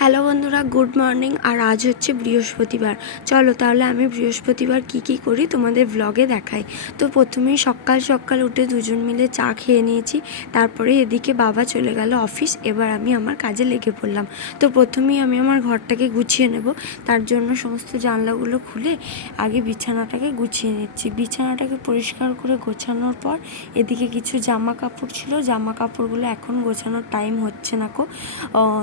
Hello বন্ধুরা, good morning. আর আজ হচ্ছে বৃহস্পতিবার। চলো তাহলে আমি বৃহস্পতিবার কি করি তোমাদের ব্লগে দেখাই। তো প্রথমেই সকাল সকাল উঠে দুজন মিলে চা খেয়ে নিয়েছি। তারপরে এদিকে বাবা চলে গেল অফিস। এবার আমি আমার কাজে লেগে পড়লাম। তো প্রথমেই আমি আমার ঘরটাকে গুছিয়ে নেব। তার জন্য সমস্ত জানলাগুলো খুলে আগে বিছানাটাকে গুছিয়ে নিচ্ছি। বিছানাটাকে পরিষ্কার করে গোছানোর পর এদিকে কিছু জামা কাপড় ছিল, জামা কাপড়গুলো এখন গোছানোর টাইম হচ্ছে না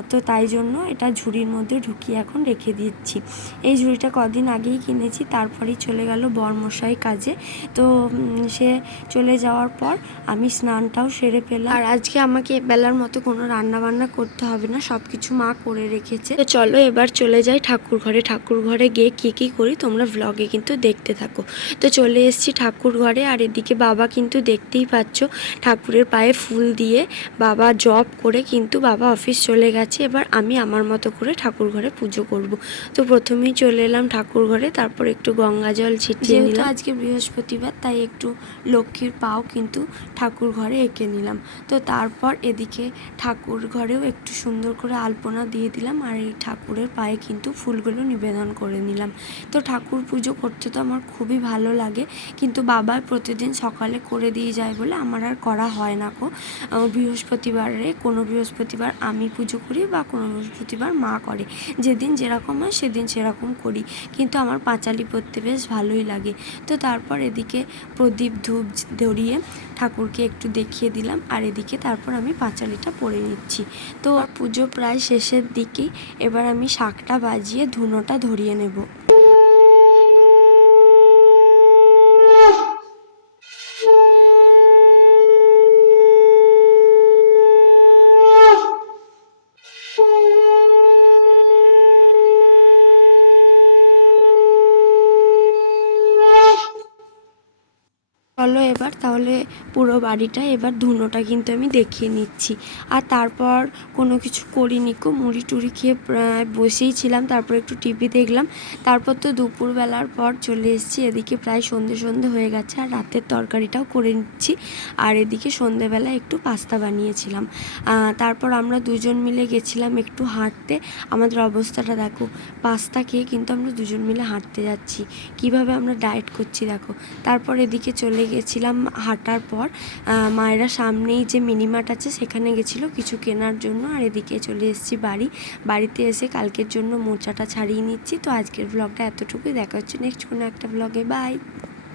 তো তাই জন্য এটা ঝুড়ির মধ্যে ঢুকিয়ে এখন রেখে দিচ্ছি। এই ঝুড়িটা কদিন আগেই কিনেছি, তারপরেই চলে গেল বরমশাই কাজে। তো সে চলে যাওয়ার পর আমি স্নানটাও সেরে ফেললাম। আর আজকে আমাকে বেলার মতো কোনো রান্না বান্না করতে হবে না, সব কিছু মা করে রেখেছে। তো চলো এবার চলে যাই ঠাকুর ঘরে। ঠাকুর ঘরে গিয়ে কী করি তোমরা ব্লগে কিন্তু দেখতে থাকো। তো চলে এসেছি ঠাকুর ঘরে। আর এদিকে বাবা কিন্তু দেখতেই পাচ্ছ ঠাকুরের পায়ে ফুল দিয়ে বাবা জপ করে কিন্তু বাবা অফিস চলে গেছে। এবার আমি আমার মতো করে ঠাকুর ঘরে পুজো করব। তো প্রথমেই চলে এলাম ঠাকুর ঘরে, তারপর একটু গঙ্গা জল ছিটিয়ে নিলাম। আজকে বৃহস্পতিবার তাই একটু লক্ষ্মীর পাও কিন্তু ঠাকুর ঘরে এঁকে নিলাম। তো তারপর এদিকে ঠাকুর ঘরেও একটু সুন্দর করে আলপনা দিয়ে দিলাম। আর এই ঠাকুরের পায়ে কিন্তু ফুলগুলো নিবেদন করে নিলাম। তো ঠাকুর পুজো করতে তো আমার খুবই ভালো লাগে, কিন্তু বাবা প্রতিদিন সকালে করে দিয়ে যায় বলে আমার আর করা হয় না বৃহস্পতিবারে কোনো বৃহস্পতিবার আমি পুজো করি বা কোনো বৃহস্পতিবার মা করে। যেদিন যেরকম হয় সেদিন সেরকম করি, কিন্তু আমার পাঁচালি পড়তে বেশ ভালোই লাগে। তো তারপর এদিকে প্রদীপ ধূপ ধরিয়ে ঠাকুরকে একটু দেখিয়ে দিলাম। আর এদিকে তারপর আমি পাঁচালিটা পড়ে নিচ্ছি। তো পুজো প্রায় শেষের দিকেই। এবার আমি শাঁখটা বাজিয়ে ধুনোটা ধরিয়ে নেব। চলো এবার তাহলে পুরো বাড়িটা এবার ধুনোটা কিন্তু আমি দেখিয়ে নিচ্ছি। আর তারপর কোনো কিছু করিনি মুড়ি টুড়ি খেয়ে প্রায় বসেই ছিলাম। তারপর একটু টিভি দেখলাম। তারপর তো দুপুরবেলার পর চলে এসেছি। এদিকে প্রায় সন্ধে হয়ে গেছে আর রাতের তরকারিটাও করে নিচ্ছি। আর এদিকে সন্ধেবেলা একটু পাস্তা বানিয়েছিলাম। তারপর আমরা দুজন মিলে গেছিলাম একটু হাঁটতে। আমাদের অবস্থাটা দেখো, পাস্তা খেয়ে কিন্তু আমরা দুজন মিলে হাঁটতে যাচ্ছি। কিভাবে আমরা ডায়েট করছি দেখো। তারপর এদিকে চলে গেছিলাম হাঁটার পর মায়েরা সামনেই যে মিনিমার্ট আছে সেখানে গেছিলো কিছু কেনার জন্য। আর এদিকে চলে এসেছি বাড়িতে এসে কালকের জন্য মোচাটা ছাড়িয়ে নিচ্ছি। তো আজকের ব্লগটা এতটুকুই, দেখা হচ্ছে নেক্সট কোনো একটা ব্লগে। বাই।